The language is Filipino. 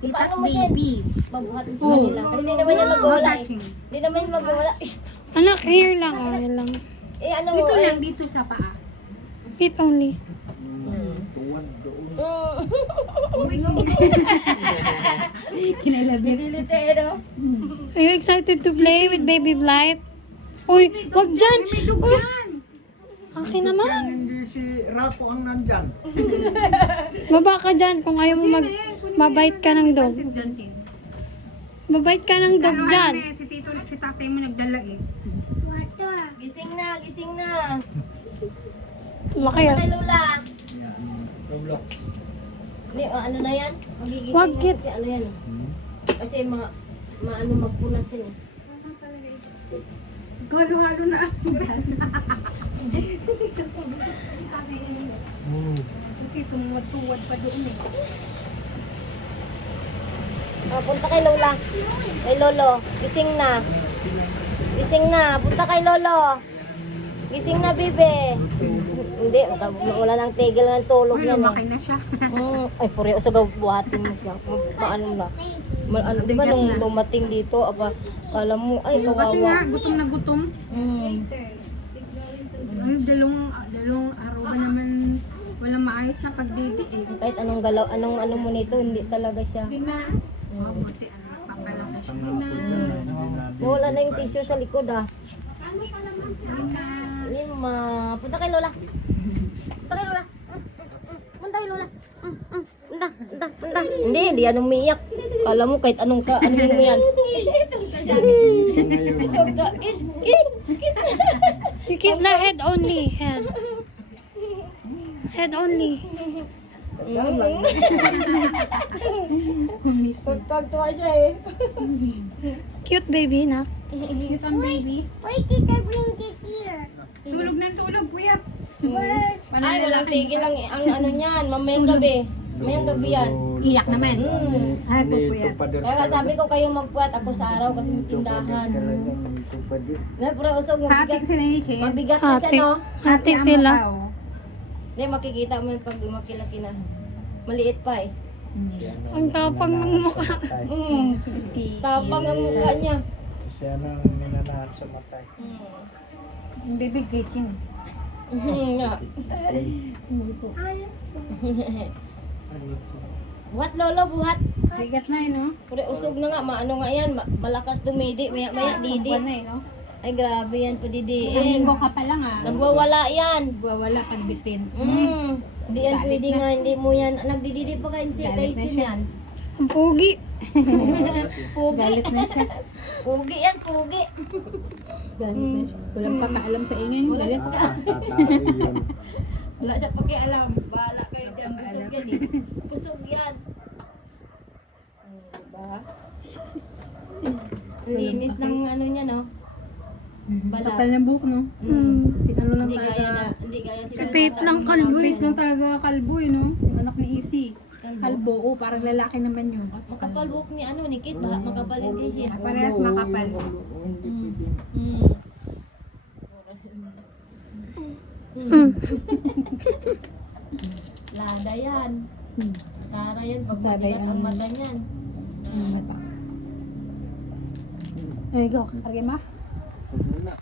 Paano mo siya? Mabuhat mo sa kanila. Kasi hindi naman yan magwawala eh. Hindi naman yan magwawala. Anak, here lang. Here lang. Eh ano Dito eh. lang, dito sa paa. Feet only. Tuwad doon. Kinalabi. Nililite eh no? Are you excited to play with Baby Blight? Uy, wag dyan! Uy, akin Yan, naman. hindi si Rapo ang nandyan. Baba ka dyan kung ayaw mo mabait ka ng dog. Mabait ka ng dog dyan. Si tito, si tatay mo nagdala eh. Gising na, gising na. Laki ah. Kay Lola. Yan, Roblox. Hindi, ano na yan? Magigising Wag na kit. kasi ano yan. Kasi maano magpunas yan eh. Halo-halo na ako. Kasi tumuwad-tuwad pa doon eh. Punta kay Lola. Kay Lolo. Gising na. Gising na. Punta kay Lolo. Gising na, bibe. Hindi, wala nang tigil ng tulog Uy, yan lumaki eh. na siya. Ay, puri, sa buhatin mo siya. Paano na? Ano, di ba nung dumating dito, kala mo, ay, Kasi nga, kawawa. gutom na gutom. Ano, dalawang araw ba naman walang maayos na pagdidi eh. Kahit anong galaw, anong ano mo nito, hindi talaga siya. Mabuti, ano, papalaki siya. Wala na yung tissue sa likod ah. Lima. Punta kay Lola. Punta kay Lola. Punta kay Lola. Punta. Hindi yan umiiyak. Kala mo kahit anong ano mo yan. Ito ka. Kiss. You kiss the head only. Head. Head only. Pagkagtuwa siya eh. Cute baby na. Cute ang baby. Why did I bring this here? Tulog ng tulog, puyat. Ay, walang tigil ang ano niyan. Mamayang gabi. Mamayang gabi yan. Iyak naman. Ay, Hindi, pupuyat. tupadan Kaya nga talaga. sabi ko kayong magpuat ako sa araw kasi may tindahan. Talagang tupadin. Na, pero usog, Hatik mabigat. sila ni Che. Mabigat na siya, Hatik. no? Hatik sila. Hindi, makikita mo yun pag lumaki-laki na. Maliit pa eh. Yan Ang tapang ng mukha. Tapang ang mukha niya. Siya nang minanahan sa matay. Baby kitchen. Nga. Buhat lolo, buhat. Bigat na eh, no? Pure usog na nga, maano nga yan, malakas dumidi, maya didi. Buwan na eh, no? Ay grabe yan, Isang padidiin. linggo ka pa lang ah. Nagwawala yan. Wala pag bitin. Hindi yan Galit pwede na. nga, hindi mo yan. Nagdididi pa kayo siya, Galit na siya. yan. Ang pogi. Pugi. Galit na siya. Pugi yan, pugi. Galit na siya. Walang pakaalam sa ingay. Wala Galit sa ka. Tatay yun. Wala siya pakialam. Bahala kayo dyan, kusog yan eh. Kusog yan. Diba? Ang linis ng ano niya, no? Balat. Kapal ng buhok, no? Si ano lang Hindi gaya talaga. hindi gaya Si Faith lang kalbo eh. Wait lang talaga kalbo eh, no? Yung anak ni Isi. Kalbo, oh, parang lalaki naman yun. Kasi Makapal buhok ni ano, ni Kit, baka makapal din din siya. parehas makapal. Hindi pwede. Lada yan. Tara yan, pag Tara madilat yan. ang mata niyan. Ay, go. Karga ma? Huwag muna.